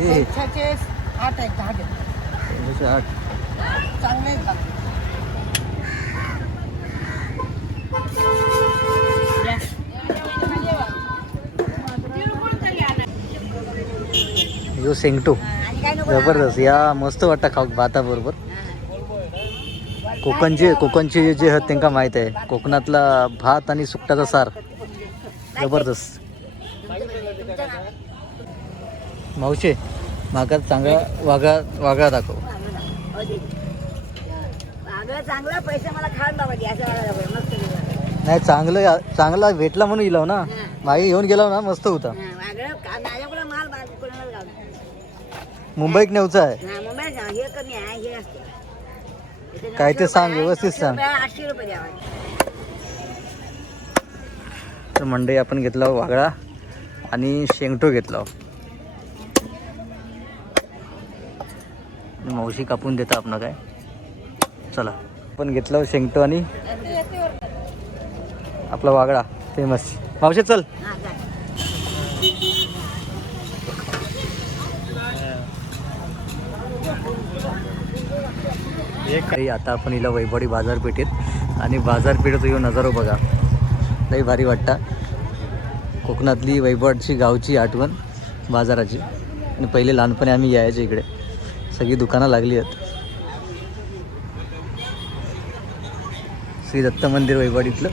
दोनशेचे 8 आहेत 10 घेतले. 8. चांगले आहेत चांगले. यो शेंगटू जबरदस्त. या मस्त वाटतं खाऊ भाताबरोबर. कोकणचे जे आहेत त्यांना माहीत आहे. कोकणातला भात आणि सुकटाचा सार जबरदस्त. मावशे मागा चांगला वागा दाखव. चांगला पैसे मला खाऊन बाबा मस्त. नाही चांगला भेटला म्हणून इलाव ना. मागे घेऊन गेला ना मस्त होता. माझ्याकडे माल कोणाला गाव मुंबईत न्यायचा आहे. मुंबईत हे कमी आहे हे असते. काय ते सांग व्यवस्थित सांग. 800 रुपये द्यावा. तर मंडई आपण घेतला वागळा आणि शेंगटो घेतला. मावशी कापून देता आपण काय. चला आपण घेतला शेंगटो आणि आपला वागळा फेमस. मावशी चल. आता आपण हिला वैभवडी बाजारपेठेत आणि बाजारपेठेत येऊन नजारो बघा. लई भारी वाटतं. कोकणातली वैभवडची गावची आठवण बाजाराची. आणि पहिले लहानपणी आम्ही यायचे इकडे. सगळी दुकानं लागली आहेत. श्री दत्त मंदिर वैभवडीतलं.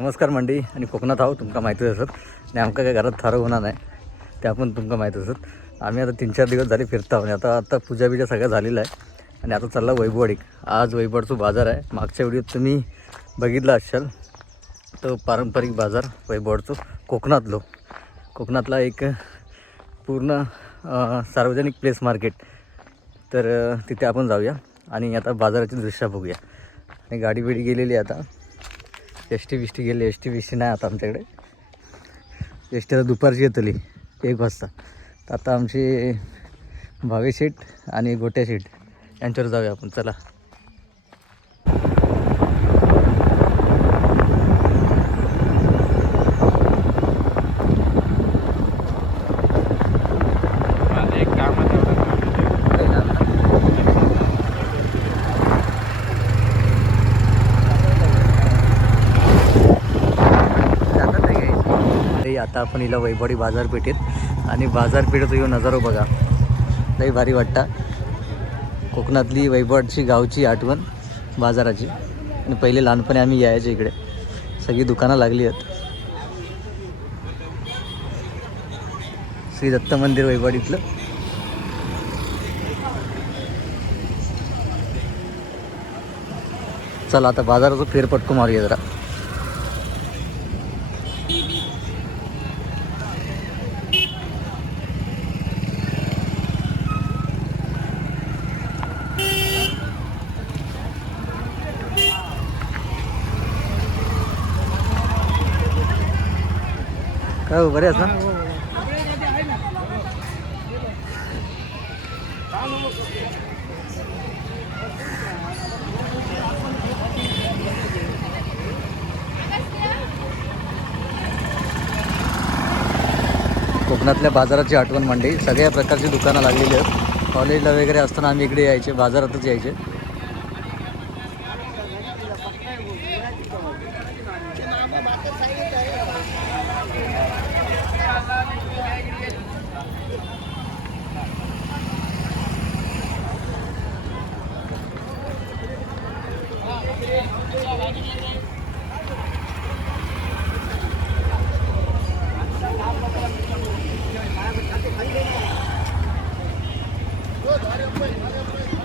नमस्कार मंडळी. आणि कोकणात आहो तुमका माहितीच असत. आणि आमका काय घरात थारं होणार नाही ते आपण तुमका माहीत असत. आम्ही आता 3-4 दिवस झाले फिरतो. आणि आता पूजा बिजा सगळं झालेलं आहे. आणि आता चालला वैभववाडी. आज वैभवडचा बाजार आहे. मागच्या व्हिडिओत तुम्ही बघितला असाल तो पारंपरिक बाजार वैभवडचं कोकणातला एक पूर्ण सार्वजनिक प्लेस मार्केट. तर तिथे आपण जाऊया आणि आता बाजाराची दृश्य बघूया. आणि गाडी बिडी गेलेली आता. एस टी बिष्टी गेली. एस टी नाही आता आमच्याकडे. एस टी आता दुपारची येतली 1 वाजता. तर आता आमचे भावे शेठ आणि गोट्या शेठ यांच्यावर जाऊया आपण. चला. आता आपण हिला वैभवडी बाजारपेठेत आणि बाजारपेठेत येऊन नजारो बघा. लई भारी वाटतं. कोकणातली वैभवडची गावची आठवण बाजाराची. आणि पहिले लहानपणी आम्ही यायचे इकडे. सगळी दुकानं लागली आहेत. श्री दत्त मंदिर वैभवडीतलं. चला आता बाजाराचं फेरपटको मारूया जरा. काय बरे आहेस ना. कोकणातल्या बाजाराची आठवण मंडई. सगळ्या प्रकारची दुकानं लागलेली आहेत. कॉलेजला वगैरे असताना आम्ही इकडे यायचे. बाजारातच यायचे.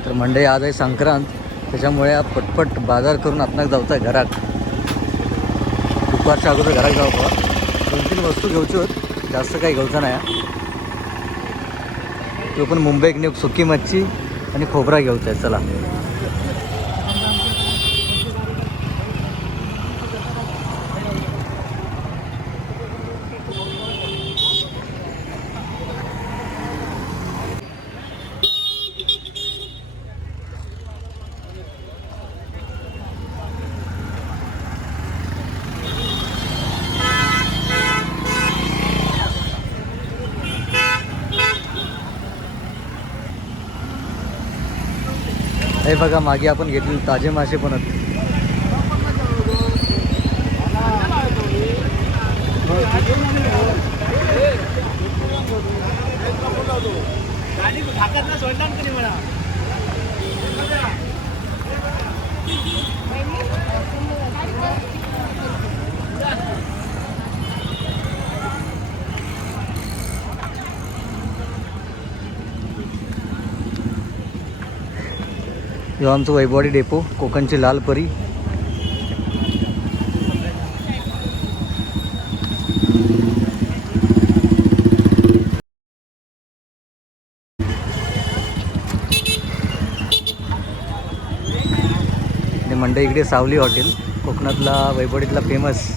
तर मंडई आज आहे संक्रांत. त्याच्यामुळे आज पटपट बाजार करून आपणाक जाऊचा आहे घरात. दुपारच्या अगोदर घरात जाऊ बघा. 2-3 वस्तू घेऊची होत. जास्त काही घ्यायचं नाही. तो पण मुंबईत नेऊ सुकी मच्छी आणि खोबरा घ्यायचा आहे. चला. हे बघा मागे आपण घेतलेले ताजे मासे पण आहेत. जेव्हा आमचं वैभववाडी डेपो, कोकणची लाल परी. आणि मंडई इकडे सावली हॉटेल, कोकणातला वैभववाडीतला फेमस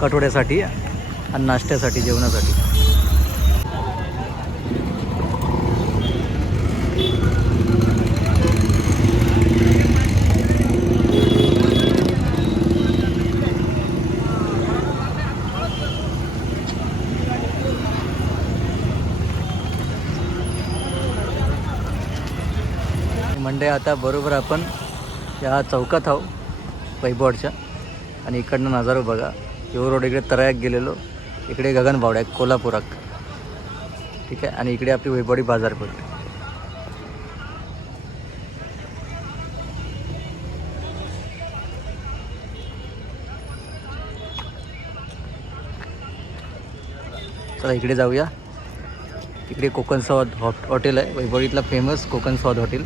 कटोड्यासाठी आणि नाश्त्यासाठी, जेवणासाठी. मंडई आता बरोबर आपण या चौकात आहो वैभववाडच्या. आणि इकडनं नजारा बघा. यो रोड इकडे तरायाक गेलेलो, इकडे गगनबावड्या कोल्हापुराक. ठीक आहे. आणि इकडे आपली वैभववाडी बाजारपेठ. चला इकडे जाऊया. इकडे कोकण स्वाद हॉटेल आहे, वैभववाडीतला फेमस कोकण स्वाद हॉटेल.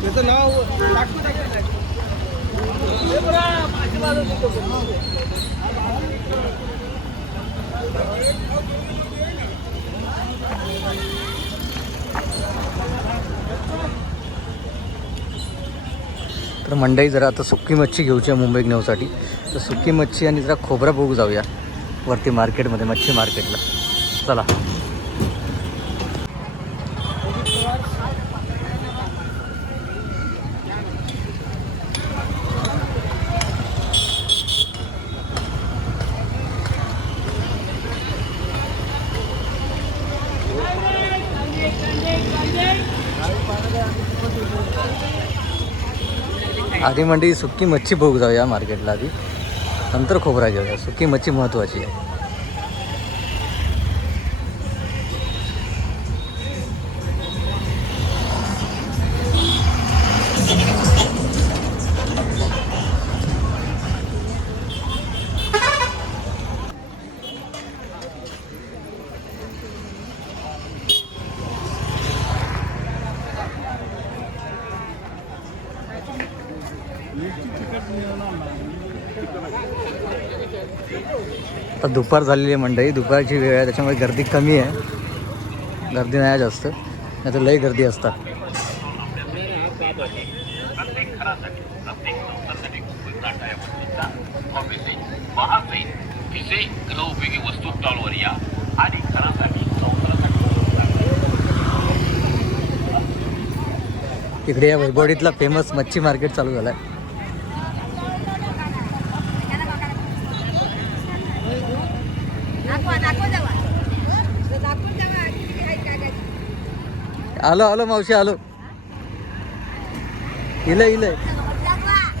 त्याचं नाव तर मंडई जरा आता सुकी मच्छी घेऊची आहे मुंबईत नेऊसाठी. तर सुकी मच्छी आणि जरा खोबरा बघू जाऊया वरती मार्केटमध्ये, मच्छी मार्केटला. चला. आधी मंडई सुकी मच्छी बघू जाऊया मार्केटला आधी, नंतर खोबरा घेऊया. सुकी मच्छी महत्त्वाची आहे. आता दुपार झालेली आहे मंडई, दुपारची वेळ आहे, त्याच्यामुळे गर्दी कमी आहे. गर्दी नाही जास्त, नाही तर लई गर्दी असतात. इकडे या वैभववाडीतला फेमस मच्छी मार्केट चालू झालं आहे. आलो आलो मावशी आलो. इलं इलं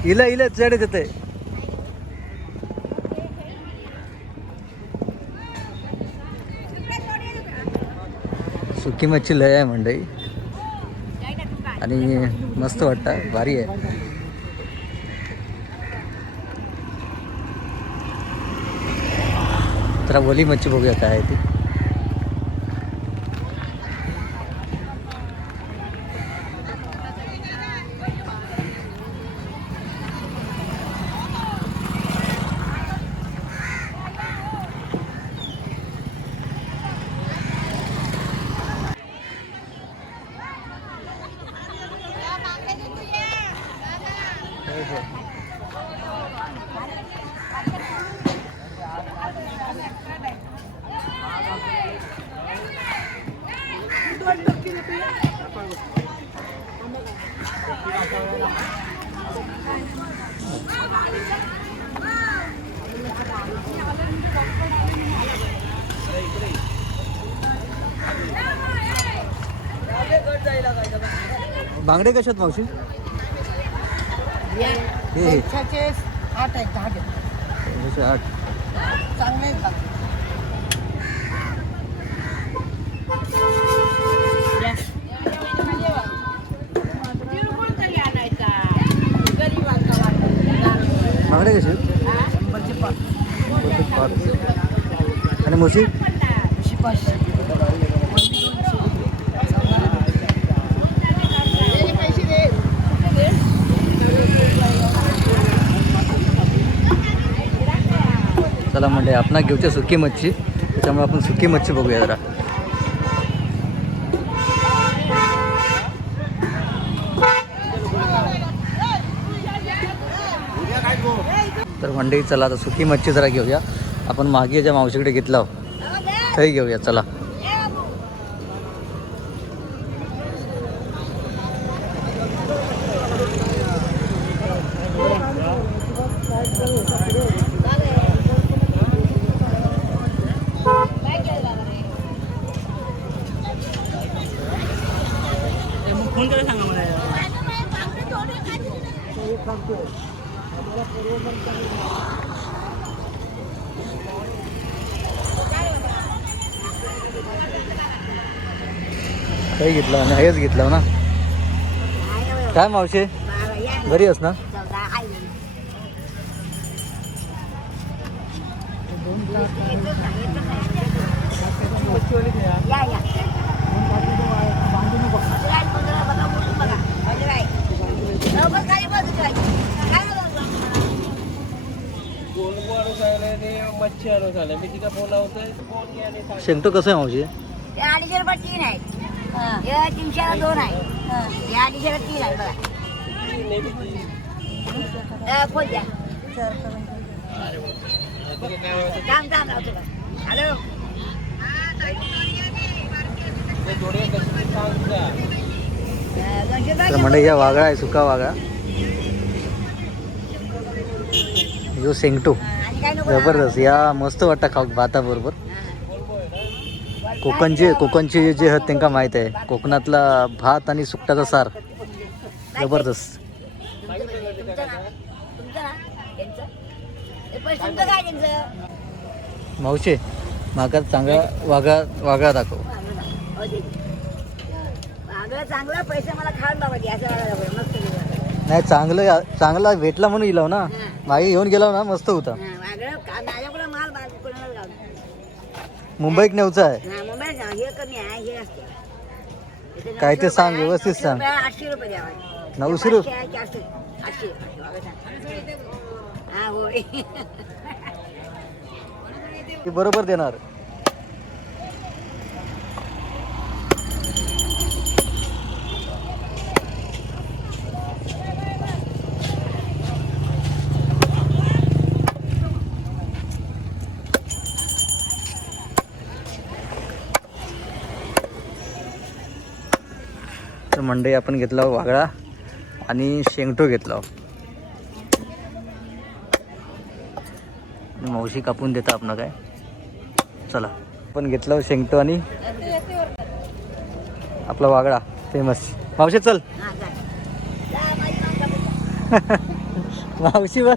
इलं इलं चढ देते. सुकी मच्छी लय आहे मंडई आणि मस्त वाटतं, भारी आहे. तर ओली मच्छी बघूया काय आहे ती. बांगडे कशात मावशी? हे 8 आहेत 10 जसे 8. चांगले आहेत बाकी. बांगडे कसे? 5. आणि मुशी? चला म्हणजे आपण घेऊच्या सुकी मच्छी, त्याच्यामुळे आपण सुकी मच्छी बघूया जरा. तर मंडळी चला आता सुकी मच्छी जरा घेऊया. आपण मागे ज्या मावशीकडे घेतला तरी घेऊया चला. फोन करायला सांगा मला. काही घेतलं आणि हेच घेतलं ना. काय मावशी घरी आहेस ना? मच्छी आणून झालं मी तिला फोन लावतोय. फोन घ्या. शेंगटो कसं आहे मावशी? 250 रुपये 3 आहेत. हे 300ला 2 आहे. हे 250ला 3 आहे बघा. खोल द्या. थांब लावतो का? हॅलो तर म्हणजे या वाघा आहे, सुका वाघा. जो शेंगटो जबरदस्त. या मस्त वाटतं खाऊ भाताबरोबर. कोकणचे जे आहेत त्यांना माहीत आहे, कोकणातला भात आणि सुकटाचा सार जबरदस्त. मावशे माका चांगला वाघा दाखव. चांगला पैसे मला खाऊन बाबा असं मस्त. नाही चांगला भेटला म्हणून इलाव ना. मागे घेऊन गेला ना, मस्त होता. माझ्याकडे माल कोणाला गाव मुंबईत नेवचा आहे. मुंबईत हे कमी आहे, हे असते. काय ते सांग, व्यवस्थित सांग. 800 रुपये द्यावा. 900 रुपये? 400 800. हा होय. ते बरोबर देणार. तर मंडई आपण घेतला वागळा आणि शेंगटो घेतला. मावशी कापून देता आपण काय. चला आपण घेतला शेंगटो आणि आपला वागळा फेमस. मावशी चल. मावशी बघ.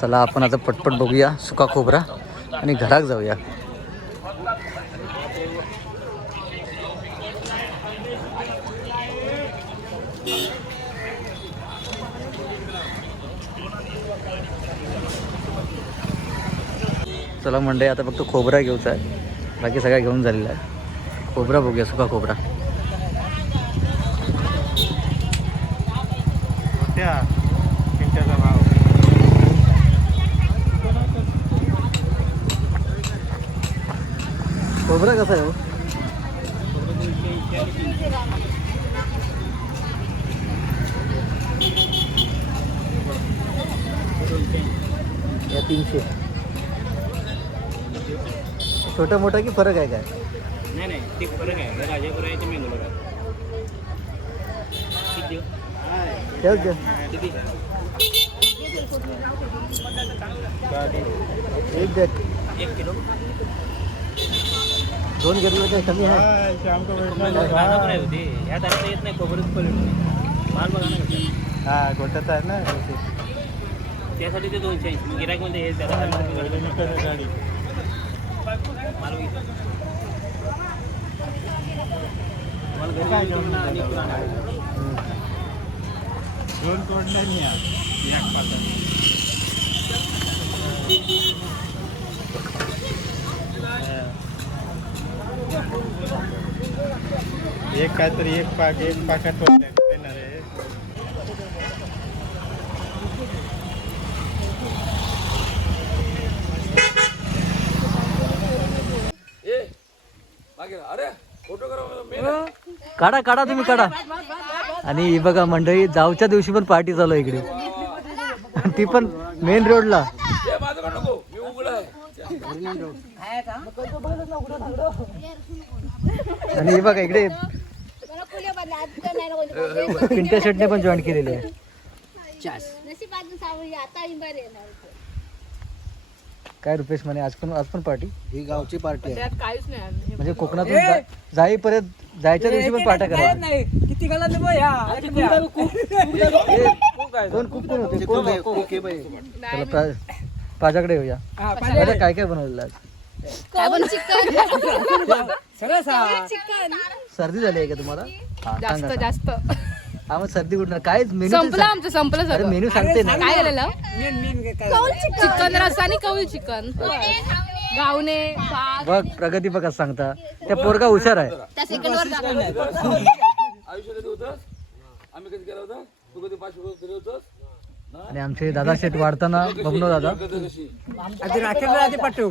चला आपण आता पटपट बघूया सुका खोबरा आणि घरात जाऊया. चला मंडळी आता फक्त खोबरा घेऊचा आहे, बाकी सगळ्या घेऊन झालेला आहे. खोबरा बघूया, सुका खोबरा. मोठ्या चिंट्याचा भाव. खोबरा कसा आहे हो? या 300. छोटा मोठा की फरक आहे काय? नाही ते फरक आहे. राजापूर आहे ते मेंगलोर आहे. ठेव ठेव. किती? एक द्या. 1 किलो. 2 घेतलं काय कमी आहे? राजापूर आहे होते. ह्या तारखेला येत नाही खोबरच क्वालिटी. माल बघा ना कसं. हा गोठ्याचा आहे ना. त्यासाठी ते 280. मग गिरायक मध्ये हे त्याला गाडी माल बघितलं. मला घरी काय जेवण आणि पुराणा. 2 तोडला नाही एक पात्र. एक काहीतरी एक पाकट येणार आहे. काढा काढा तुम्ही काढा. आणि ही बघा मंडळी, जावच्या दिवशी पण पार्टी चालू आहे इकडे, ती पण मेन रोडला. आणि हे बघा इकडे पिंट्या शेटने पण जॉईन केलेले आहे. काय रुपेश म्हणे आज पण पार्टी? ही गावची पार्टी आहे. काहीच नाही म्हणजे कोकणातून जाईपर्यंत जायच्या दिवशी पण पार्ट्या करायला. किती कोण खूप कोण होते? चला पाजाकडे येऊया. अरे काय काय बनवलेलं आज? काय पण चिकन सर्दी झाली आहे का तुम्हाला? हा, जास्त सांगा. जास्त हा मग सर्दी कुठणार? काय मेनू? संपलं आमचं, संपलं अरे सगळं. मेनू सांगते ना. काय झालेलं? चिकन रस्सा आणि कौल चिकन, गावणे भात. बघ प्रगती बघा सांगता, त्या पोरगा हुशार आहे. त्या सेकंड वर आणि आमचे दादा शेट वाढताना बघलो दादा. आधी राखेल पाठवू.